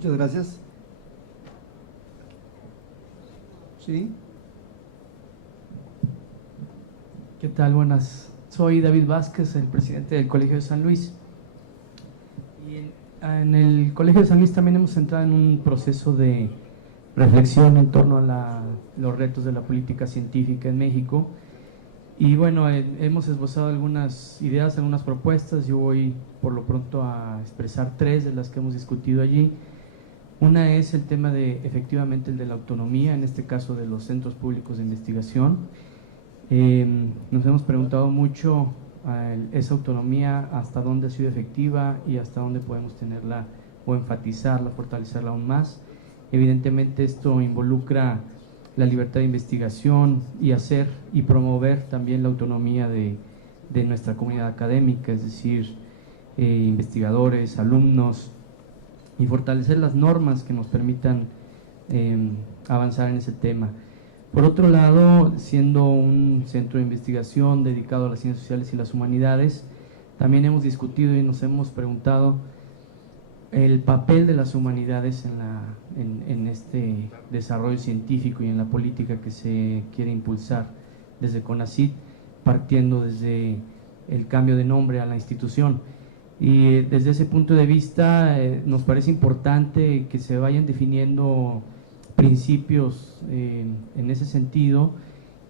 Muchas gracias. Sí. ¿Qué tal? Buenas. Soy David Vázquez, el presidente del Colegio de San Luis. Y en el Colegio de San Luis también hemos entrado en un proceso de reflexión en torno a los retos de la política científica en México. Y bueno, hemos esbozado algunas ideas, algunas propuestas. Yo voy por lo pronto a expresar tres de las que hemos discutido allí. Una es el tema de, efectivamente, el de la autonomía, en este caso de los centros públicos de investigación. Nos hemos preguntado mucho esa autonomía, hasta dónde ha sido efectiva y hasta dónde podemos tenerla o enfatizarla, fortalecerla aún más. Evidentemente esto involucra la libertad de investigación y hacer y promover también la autonomía de nuestra comunidad académica, es decir, investigadores, alumnos, y fortalecer las normas que nos permitan avanzar en ese tema. Por otro lado, siendo un centro de investigación dedicado a las ciencias sociales y las humanidades, también hemos discutido y nos hemos preguntado el papel de las humanidades en este desarrollo científico y en la política que se quiere impulsar desde CONACYT, partiendo desde el cambio de nombre a la institución. Y desde ese punto de vista nos parece importante que se vayan definiendo principios en ese sentido.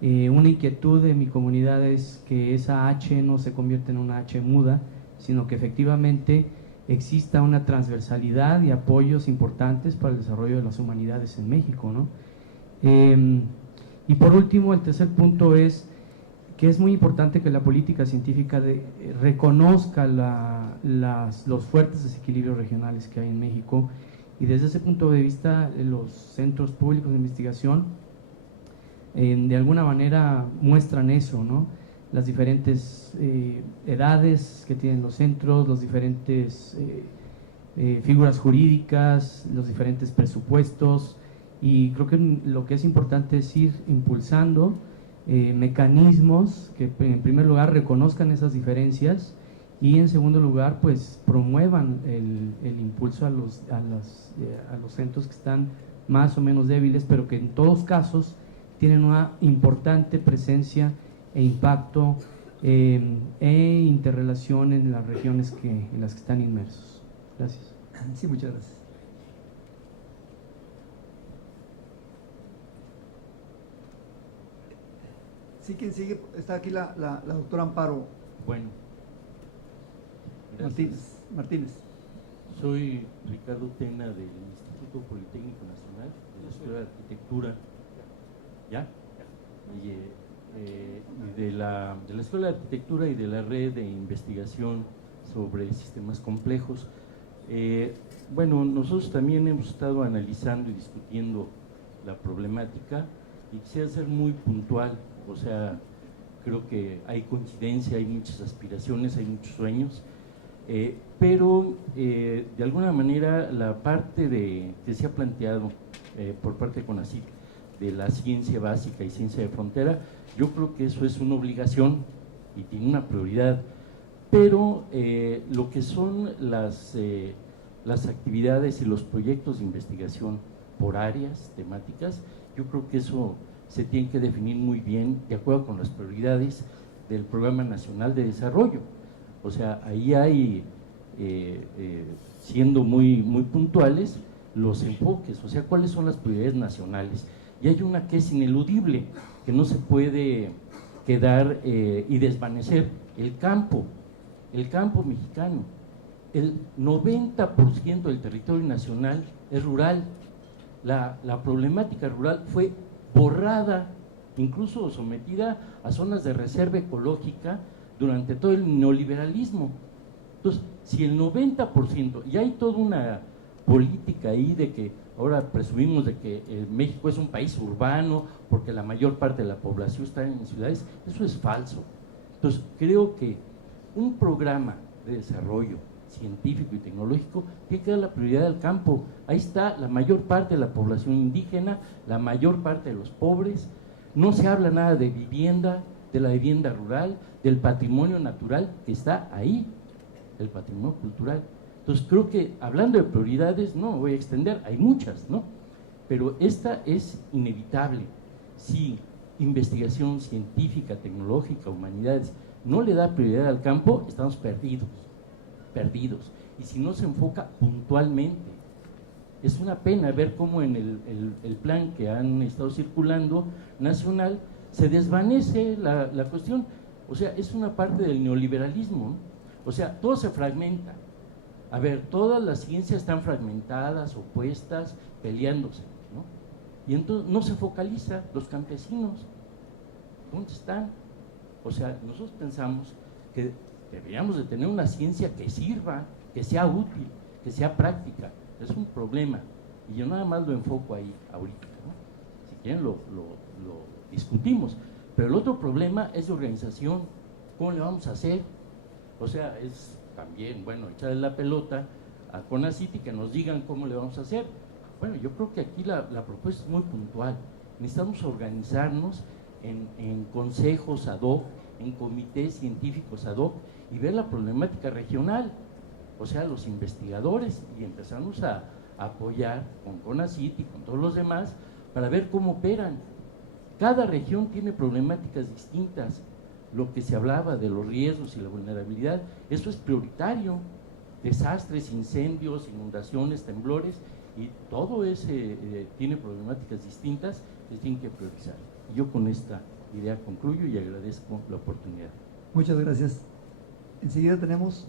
Una inquietud de mi comunidad es que esa H no se convierta en una H muda, sino que efectivamente exista una transversalidad y apoyos importantes para el desarrollo de las humanidades en México, ¿no? Y por último, el tercer punto es que es muy importante que la política científica reconozca los fuertes desequilibrios regionales que hay en México, y desde ese punto de vista los centros públicos de investigación de alguna manera muestran eso, ¿no? Las diferentes edades que tienen los centros, los diferentes figuras jurídicas, los diferentes presupuestos, y creo que lo que es importante es ir impulsando mecanismos que en primer lugar reconozcan esas diferencias y en segundo lugar pues promuevan el impulso a los centros que están más o menos débiles, pero que en todos casos tienen una importante presencia e impacto e interrelación en las regiones en las que están inmersos. Gracias. Sí, muchas gracias. Sí, ¿quién sigue? Está aquí la doctora Amparo. Bueno, Martínez. Soy Ricardo Tena del Instituto Politécnico Nacional, de la Escuela de Arquitectura, ¿ya? Y de la Escuela de Arquitectura y de la Red de Investigación sobre Sistemas Complejos. Bueno, nosotros también hemos estado analizando y discutiendo la problemática y quisiera ser muy puntual. O sea, creo que hay coincidencia, hay muchas aspiraciones, hay muchos sueños, pero de alguna manera la parte que se ha planteado por parte de CONACYT de la ciencia básica y ciencia de frontera, yo creo que eso es una obligación y tiene una prioridad, pero lo que son las actividades y los proyectos de investigación por áreas temáticas, yo creo que eso se tiene que definir muy bien de acuerdo con las prioridades del Programa Nacional de Desarrollo. O sea, ahí hay, siendo muy puntuales, los enfoques, o sea, cuáles son las prioridades nacionales. Y hay una que es ineludible, que no se puede quedar y desvanecer: el campo mexicano. El 90% del territorio nacional es rural. La problemática rural fue borrada, incluso sometida a zonas de reserva ecológica durante todo el neoliberalismo. Entonces, si el 90%, y hay toda una política ahí de que ahora presumimos de que México es un país urbano porque la mayor parte de la población está en ciudades, eso es falso. Entonces, creo que un programa de desarrollo científico y tecnológico tiene que dar la prioridad al campo. Ahí está la mayor parte de la población indígena, la mayor parte de los pobres. No se habla nada de vivienda, de la vivienda rural, del patrimonio natural que está ahí, el patrimonio cultural. Entonces creo que hablando de prioridades, no me voy a extender, hay muchas, ¿no? Pero esta es inevitable. Si investigación científica, tecnológica, humanidades, no le da prioridad al campo, estamos perdidos, perdidos. Y si no se enfoca puntualmente, es una pena ver cómo en el plan que han estado circulando nacional se desvanece la cuestión. O sea, es una parte del neoliberalismo, ¿no? O sea, todo se fragmenta. A ver, todas las ciencias están fragmentadas, opuestas, peleándose, ¿no? Y entonces no se focaliza los campesinos. ¿Dónde están? O sea, nosotros pensamos que deberíamos de tener una ciencia que sirva, que sea útil, que sea práctica. Es un problema y yo nada más lo enfoco ahí ahorita, ¿no? Si quieren lo discutimos, pero el otro problema es de organización. ¿Cómo le vamos a hacer? O sea, es también, bueno, echarle la pelota a CONACYT y que nos digan cómo le vamos a hacer. Bueno, yo creo que aquí la propuesta es muy puntual. Necesitamos organizarnos en consejos ad hoc, en comités científicos ad hoc y ver la problemática regional, o sea, los investigadores, y empezamos a apoyar con CONACYT y con todos los demás para ver cómo operan. Cada región tiene problemáticas distintas. Lo que se hablaba de los riesgos y la vulnerabilidad, eso es prioritario. Desastres, incendios, inundaciones, temblores, y todo ese tiene problemáticas distintas que se tienen que priorizar. Y yo con esta idea concluyo y agradezco la oportunidad. Muchas gracias. Enseguida tenemos…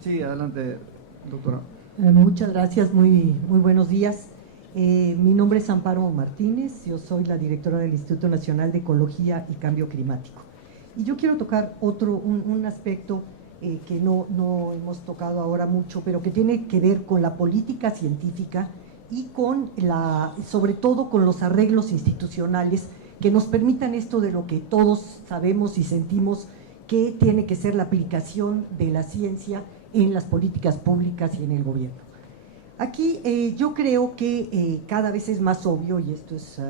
Sí, adelante, doctora. Muchas gracias, muy buenos días. Mi nombre es Amparo Martínez, yo soy la directora del Instituto Nacional de Ecología y Cambio Climático. Y yo quiero tocar un aspecto que no hemos tocado ahora mucho, pero que tiene que ver con la política científica y sobre todo con los arreglos institucionales que nos permitan esto de lo que todos sabemos y sentimos que tiene que ser la aplicación de la ciencia en las políticas públicas y en el gobierno. Aquí yo creo que cada vez es más obvio, y esto es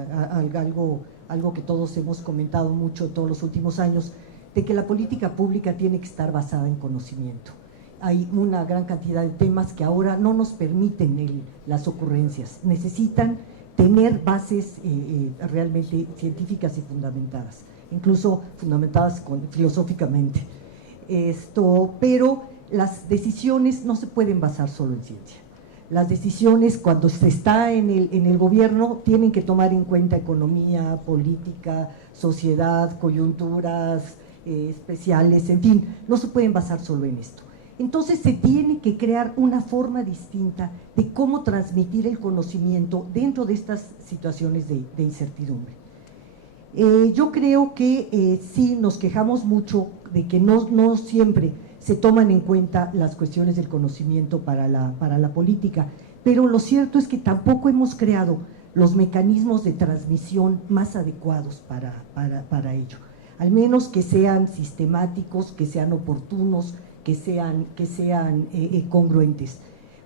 algo que todos hemos comentado mucho todos los últimos años, de que la política pública tiene que estar basada en conocimiento. Hay una gran cantidad de temas que ahora no nos permiten las ocurrencias, necesitan tener bases realmente científicas y fundamentadas, incluso fundamentadas filosóficamente. Pero las decisiones no se pueden basar solo en ciencia. Las decisiones, cuando se está en el gobierno, tienen que tomar en cuenta economía, política, sociedad, coyunturas especiales, en fin, no se pueden basar solo en esto. Entonces se tiene que crear una forma distinta de cómo transmitir el conocimiento dentro de estas situaciones de incertidumbre. Yo creo que sí nos quejamos mucho de que no siempre se toman en cuenta las cuestiones del conocimiento para la política, pero lo cierto es que tampoco hemos creado los mecanismos de transmisión más adecuados para ello, al menos que sean sistemáticos, que sean oportunos, que sean congruentes,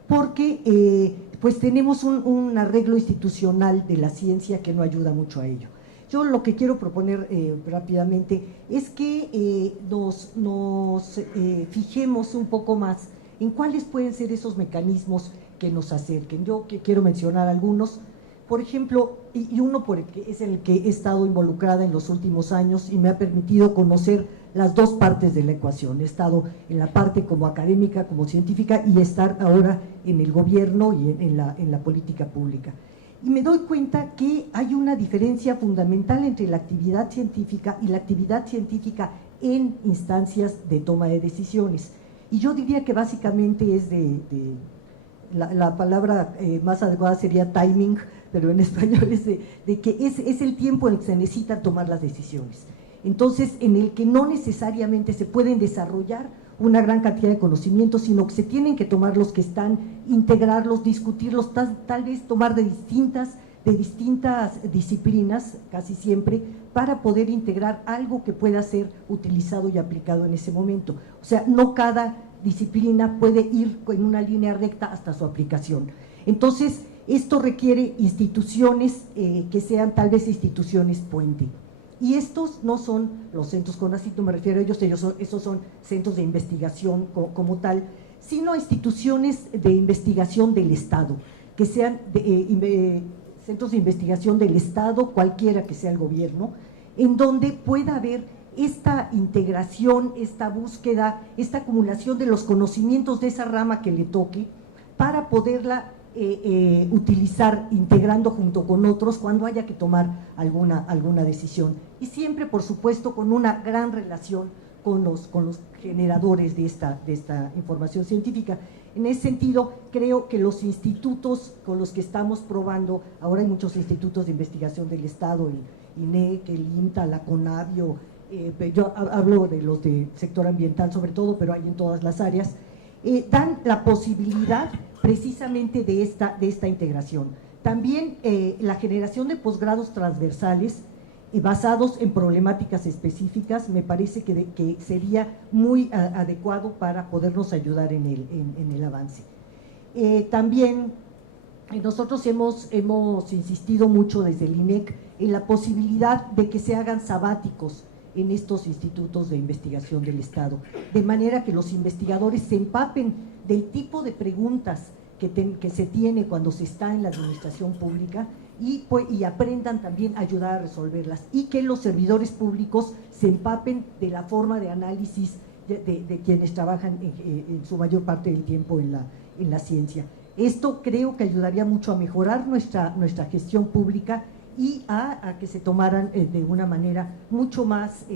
porque pues tenemos un arreglo institucional de la ciencia que no ayuda mucho a ello. Yo lo que quiero proponer rápidamente es que nos fijemos un poco más en cuáles pueden ser esos mecanismos que nos acerquen. Yo que quiero mencionar algunos, por ejemplo, y uno es el que he estado involucrada en los últimos años y me ha permitido conocer las dos partes de la ecuación. He estado en la parte como académica, como científica, y estar ahora en el gobierno y en la política pública. Y me doy cuenta que hay una diferencia fundamental entre la actividad científica y la actividad científica en instancias de toma de decisiones. Y yo diría que básicamente es la palabra más adecuada sería timing, pero en español es de que es el tiempo en el que se necesita tomar las decisiones. Entonces, en el que no necesariamente se pueden desarrollar una gran cantidad de conocimientos, sino que se tienen que tomar los que están, integrarlos, discutirlos, tal vez tomar de distintas disciplinas, casi siempre, para poder integrar algo que pueda ser utilizado y aplicado en ese momento. O sea, no cada disciplina puede ir en una línea recta hasta su aplicación. Entonces, esto requiere instituciones que sean tal vez instituciones puente. Y estos no son los centros CONACYT, no me refiero a ellos, esos son centros de investigación como tal, sino a instituciones de investigación del Estado, que sean centros de investigación del Estado, cualquiera que sea el gobierno, en donde pueda haber esta integración, esta búsqueda, esta acumulación de los conocimientos de esa rama que le toque, para poderla utilizar integrando junto con otros cuando haya que tomar alguna decisión. Y siempre, por supuesto, con una gran relación con los generadores de esta información científica. En ese sentido, creo que los institutos con los que estamos probando, ahora hay muchos institutos de investigación del Estado, el INEC, el INTA, la CONABIO, yo hablo de los del sector ambiental sobre todo, pero hay en todas las áreas, dan la posibilidad precisamente de esta integración. También la generación de posgrados transversales basados en problemáticas específicas, me parece que sería muy adecuado para podernos ayudar en el avance. También nosotros hemos insistido mucho desde el INEC en la posibilidad de que se hagan sabáticos en estos institutos de investigación del Estado, de manera que los investigadores se empapen del tipo de preguntas que se tiene cuando se está en la administración pública y aprendan también a ayudar a resolverlas, y que los servidores públicos se empapen de la forma de análisis de quienes trabajan en su mayor parte del tiempo en la ciencia. Esto creo que ayudaría mucho a mejorar nuestra gestión pública y a que se tomaran de una manera mucho más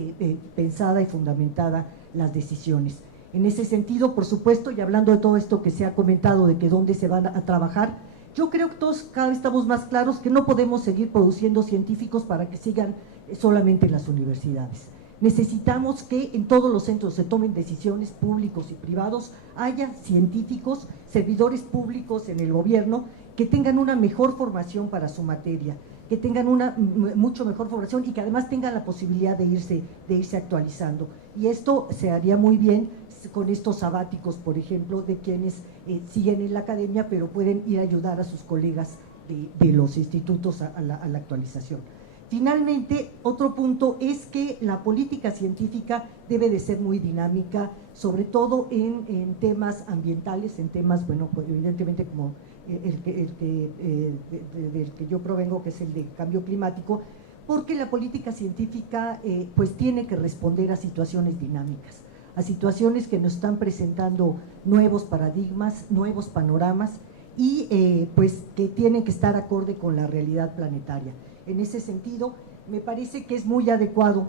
pensada y fundamentada las decisiones. En ese sentido, por supuesto, y hablando de todo esto que se ha comentado, de que dónde se van a trabajar, yo creo que todos cada vez estamos más claros que no podemos seguir produciendo científicos para que sigan solamente en las universidades. Necesitamos que en todos los centros se tomen decisiones públicos y privados, haya científicos, servidores públicos en el gobierno que tengan una mejor formación para su materia, que tengan una mucho mejor formación y que además tengan la posibilidad de irse actualizando. Y esto se haría muy bien con estos sabáticos, por ejemplo, de quienes siguen en la academia, pero pueden ir a ayudar a sus colegas de los institutos a la actualización. Finalmente, otro punto es que la política científica debe de ser muy dinámica, sobre todo en temas ambientales, en temas, bueno, evidentemente como del que yo provengo, que es el de cambio climático, porque la política científica pues tiene que responder a situaciones dinámicas, a situaciones que nos están presentando nuevos paradigmas, nuevos panoramas y pues que tienen que estar acorde con la realidad planetaria. En ese sentido, me parece que es muy adecuado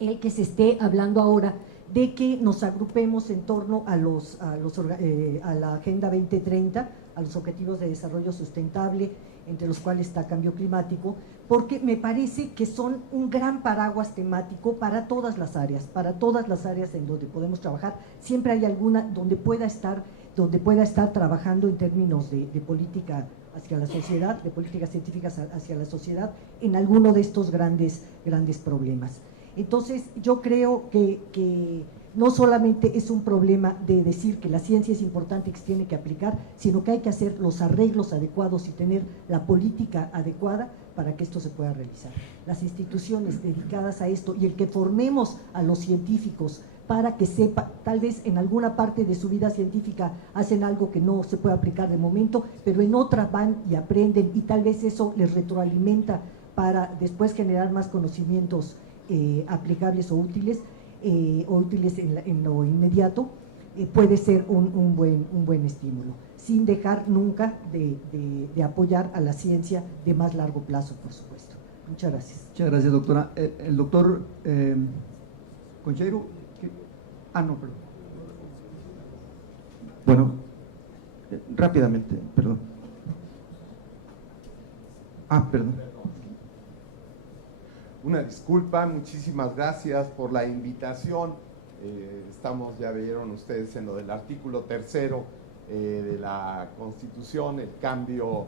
el que se esté hablando ahora de que nos agrupemos en torno a la Agenda 2030, a los Objetivos de Desarrollo Sustentable, entre los cuales está cambio climático, porque me parece que son un gran paraguas temático para todas las áreas en donde podemos trabajar. Siempre hay alguna donde pueda estar trabajando en términos de política hacia la sociedad, de políticas científicas hacia la sociedad, en alguno de estos grandes problemas. Entonces, yo creo que no solamente es un problema de decir que la ciencia es importante y que se tiene que aplicar, sino que hay que hacer los arreglos adecuados y tener la política adecuada para que esto se pueda realizar. Las instituciones dedicadas a esto y el que formemos a los científicos para que sepa, tal vez en alguna parte de su vida científica hacen algo que no se puede aplicar de momento, pero en otra van y aprenden y tal vez eso les retroalimenta para después generar más conocimientos aplicables o útiles en lo inmediato, puede ser un buen estímulo, sin dejar nunca de apoyar a la ciencia de más largo plazo, por supuesto. Muchas gracias. Muchas gracias, doctora. El doctor Concheiro. No, perdón. Bueno, rápidamente, perdón. Perdón. Una disculpa, muchísimas gracias por la invitación. Estamos, ya vieron ustedes, en lo del artículo 3º de la Constitución, el cambio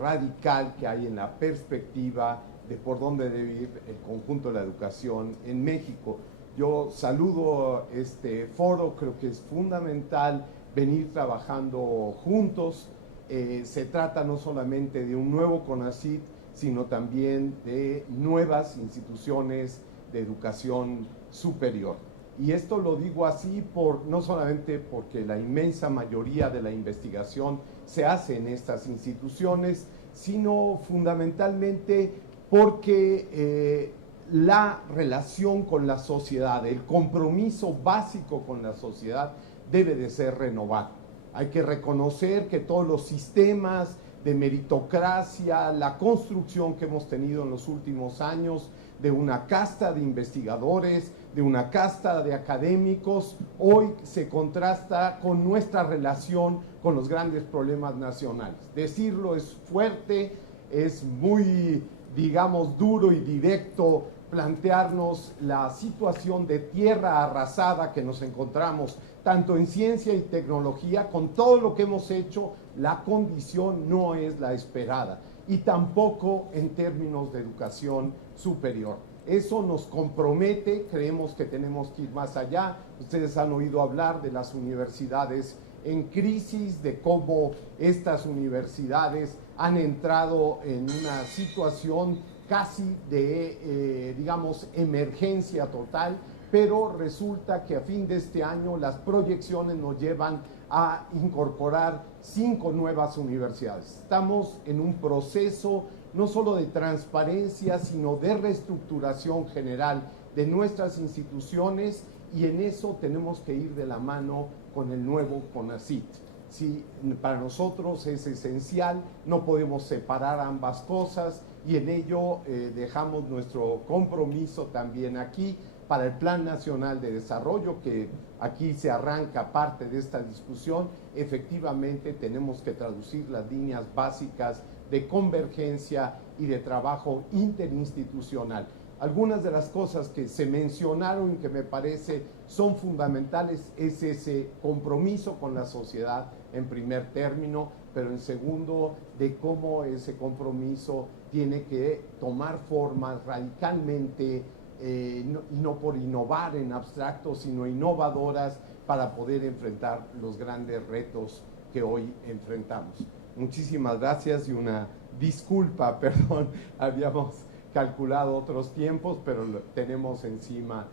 radical que hay en la perspectiva de por dónde debe ir el conjunto de la educación en México. Yo saludo este foro, creo que es fundamental venir trabajando juntos. Se trata no solamente de un nuevo CONACYT, sino también de nuevas instituciones de educación superior. Y esto lo digo así no solamente porque la inmensa mayoría de la investigación se hace en estas instituciones, sino fundamentalmente porque la relación con la sociedad, el compromiso básico con la sociedad debe de ser renovado. Hay que reconocer que todos los sistemas de meritocracia, la construcción que hemos tenido en los últimos años de una casta de investigadores, de una casta de académicos, hoy se contrasta con nuestra relación con los grandes problemas nacionales. Decirlo es fuerte, es muy, digamos, duro y directo plantearnos la situación de tierra arrasada que nos encontramos, tanto en ciencia y tecnología. Con todo lo que hemos hecho, la condición no es la esperada, y tampoco en términos de educación superior. Eso nos compromete, creemos que tenemos que ir más allá. Ustedes han oído hablar de las universidades en crisis, de cómo estas universidades han entrado en una situación casi de, digamos, emergencia total, pero resulta que a fin de este año las proyecciones nos llevan a incorporar 5 nuevas universidades. Estamos en un proceso no solo de transparencia, sino de reestructuración general de nuestras instituciones, y en eso tenemos que ir de la mano con el nuevo CONACYT. Sí, para nosotros es esencial, no podemos separar ambas cosas, y en ello dejamos nuestro compromiso también aquí para el Plan Nacional de Desarrollo, que aquí se arranca parte de esta discusión. Efectivamente tenemos que traducir las líneas básicas de convergencia y de trabajo interinstitucional. Algunas de las cosas que se mencionaron y que me parece son fundamentales es ese compromiso con la sociedad en primer término, pero en segundo, de cómo ese compromiso tiene que tomar formas radicalmente, y no por innovar en abstracto, sino innovadoras para poder enfrentar los grandes retos que hoy enfrentamos. Muchísimas gracias y una disculpa, perdón, habíamos calculado otros tiempos, pero tenemos encima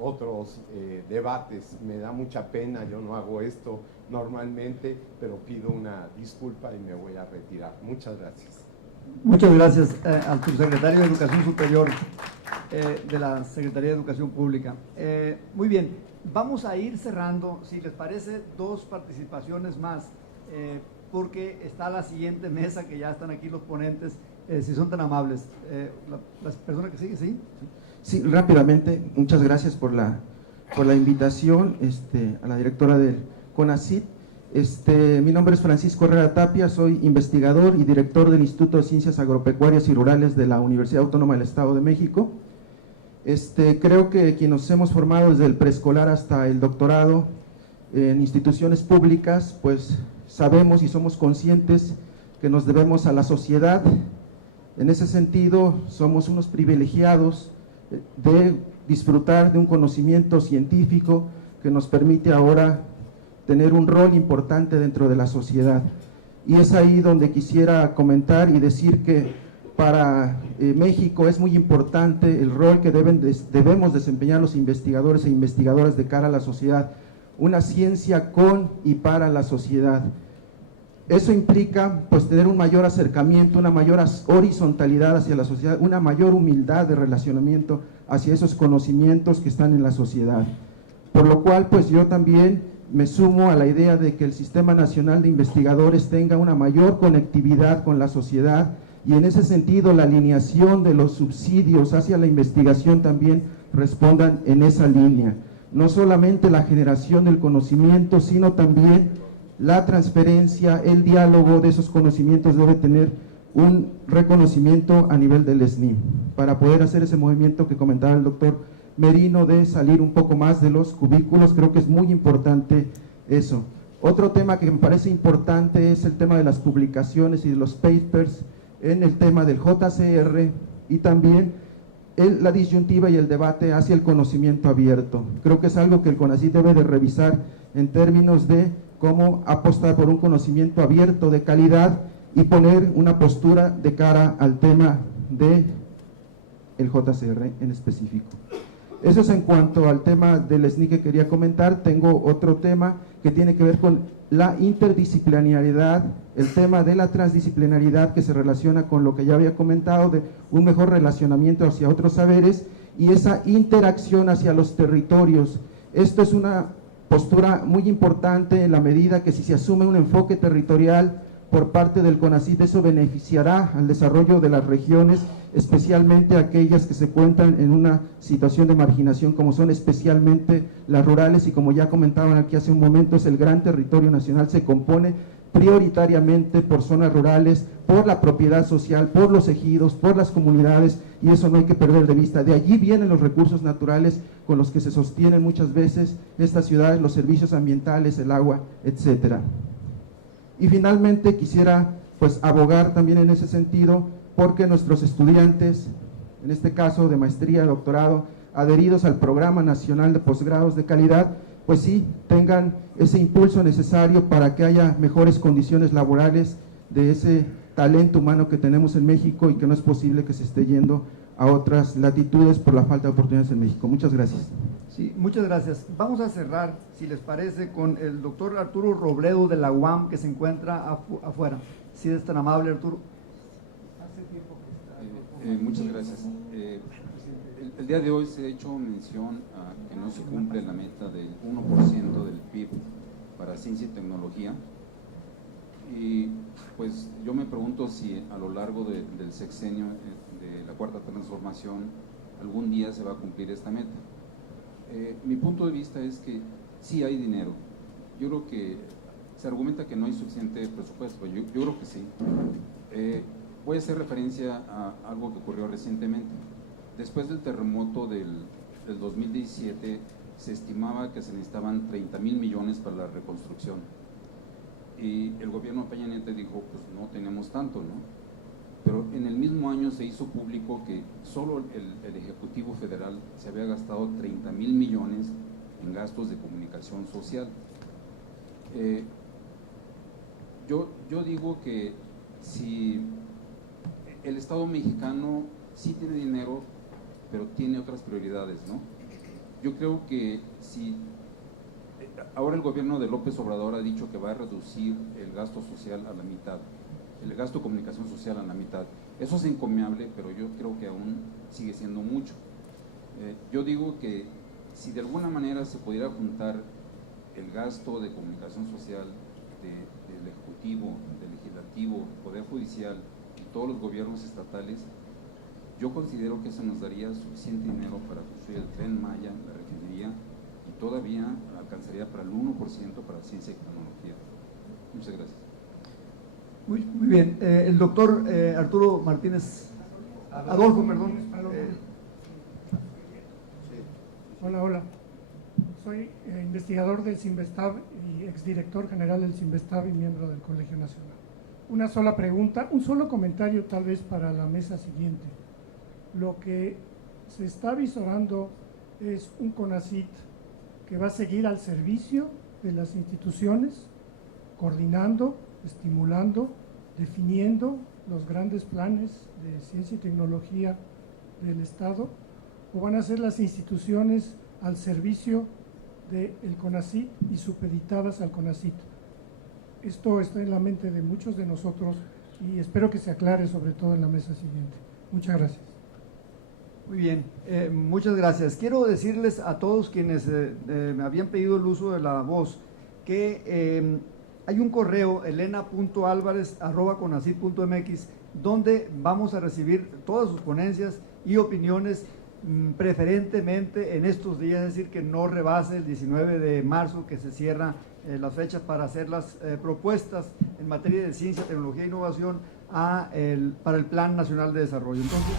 otros debates. Me da mucha pena, yo no hago esto normalmente, pero pido una disculpa y me voy a retirar. Muchas gracias. Muchas gracias al subsecretario de Educación Superior de la Secretaría de Educación Pública. Muy bien, vamos a ir cerrando, si les parece, 2 participaciones más, porque está la siguiente mesa, que ya están aquí los ponentes, si son tan amables. Las personas que siguen, ¿sí? Sí, rápidamente, muchas gracias por la invitación a la directora del CONACYT. Mi nombre es Francisco Herrera Tapia, soy investigador y director del Instituto de Ciencias Agropecuarias y Rurales de la Universidad Autónoma del Estado de México. Creo que quienes nos hemos formado desde el preescolar hasta el doctorado en instituciones públicas, pues sabemos y somos conscientes que nos debemos a la sociedad. En ese sentido, somos unos privilegiados de disfrutar de un conocimiento científico que nos permite ahora tener un rol importante dentro de la sociedad. Y es ahí donde quisiera comentar y decir que para México es muy importante el rol que debemos desempeñar los investigadores e investigadoras de cara a la sociedad, una ciencia con y para la sociedad. Eso implica pues tener un mayor acercamiento, una mayor horizontalidad hacia la sociedad, una mayor humildad de relacionamiento hacia esos conocimientos que están en la sociedad. Por lo cual pues yo también me sumo a la idea de que el Sistema Nacional de Investigadores tenga una mayor conectividad con la sociedad, y en ese sentido la alineación de los subsidios hacia la investigación también respondan en esa línea. No solamente la generación del conocimiento, sino también la transferencia, el diálogo de esos conocimientos debe tener un reconocimiento a nivel del SNI, para poder hacer ese movimiento que comentaba el doctor Merino de salir un poco más de los cubículos. Creo que es muy importante eso. Otro tema que me parece importante es el tema de las publicaciones y de los papers en el tema del JCR, y también la disyuntiva y el debate hacia el conocimiento abierto. Creo que es algo que el CONACYT debe de revisar en términos de cómo apostar por un conocimiento abierto de calidad y poner una postura de cara al tema de el JCR en específico. Eso es en cuanto al tema del SNI que quería comentar. Tengo otro tema que tiene que ver con la interdisciplinariedad, el tema de la transdisciplinaridad que se relaciona con lo que ya había comentado, de un mejor relacionamiento hacia otros saberes y esa interacción hacia los territorios. Esto es una postura muy importante en la medida que si se asume un enfoque territorial por parte del CONACYT, eso beneficiará al desarrollo de las regiones, especialmente aquellas que se encuentran en una situación de marginación, como son especialmente las rurales, y como ya comentaban aquí hace un momento, es el gran territorio nacional, se compone prioritariamente por zonas rurales, por la propiedad social, por los ejidos, por las comunidades, y eso no hay que perder de vista. De allí vienen los recursos naturales con los que se sostienen muchas veces estas ciudades, los servicios ambientales, el agua, etcétera. Y finalmente quisiera pues abogar también en ese sentido porque nuestros estudiantes, en este caso de maestría, doctorado, adheridos al Programa Nacional de Posgrados de Calidad, pues sí, tengan ese impulso necesario para que haya mejores condiciones laborales de ese talento humano que tenemos en México y que no es posible que se esté yendo a otras latitudes por la falta de oportunidades en México. Muchas gracias. Sí, muchas gracias. Vamos a cerrar, si les parece, con el doctor Arturo Robledo de la UAM, que se encuentra afuera. Si es tan amable, Arturo. Muchas gracias. El día de hoy se ha hecho mención a que no se cumple la meta del 1% del PIB para ciencia y tecnología. Y pues yo me pregunto si a lo largo del sexenio de la Cuarta Transformación algún día se va a cumplir esta meta. Mi punto de vista es que sí hay dinero. Yo creo que se argumenta que no hay suficiente presupuesto. Yo creo que sí. Voy a hacer referencia a algo que ocurrió recientemente. Después del terremoto del 2017 se estimaba que se necesitaban 30,000 millones para la reconstrucción. Y el gobierno de Peña Nieto dijo, pues no tenemos tanto, ¿no? Pero en el mismo año se hizo público que solo el Ejecutivo Federal se había gastado 30,000 millones en gastos de comunicación social. Yo digo que si el Estado mexicano sí tiene dinero, pero tiene otras prioridades, ¿no? Yo creo que si ahora el gobierno de López Obrador ha dicho que va a reducir el gasto social a la mitad, el gasto de comunicación social a la mitad. Eso es encomiable, pero yo creo que aún sigue siendo mucho. Yo digo que si de alguna manera se pudiera juntar el gasto de comunicación social del Ejecutivo, del Legislativo, Poder Judicial y todos los gobiernos estatales, yo considero que eso nos daría suficiente dinero para construir el Tren Maya, la refinería, y todavía alcanzaría para el 1% para ciencia y tecnología. Muchas gracias. Muy bien. El doctor Arturo Martínez, Adolfo, perdón. Hola. Soy investigador del CINVESTAB y exdirector general del CINVESTAB y miembro del Colegio Nacional. Una sola pregunta, un solo comentario tal vez para la mesa siguiente. Lo que se está visorando es un CONACYT que va a seguir al servicio de las instituciones, coordinando, estimulando, definiendo los grandes planes de ciencia y tecnología del Estado, o van a ser las instituciones al servicio del CONACYT y supeditadas al CONACYT. Esto está en la mente de muchos de nosotros y espero que se aclare sobre todo en la mesa siguiente. Muchas gracias. Muy bien, muchas gracias. Quiero decirles a todos quienes me habían pedido el uso de la voz que hay un correo, elena.alvarez@conacit.mx, donde vamos a recibir todas sus ponencias y opiniones, preferentemente en estos días, es decir, que no rebase el 19 de marzo, que se cierra las fechas para hacer las propuestas en materia de ciencia, tecnología e innovación para el Plan Nacional de Desarrollo. Entonces,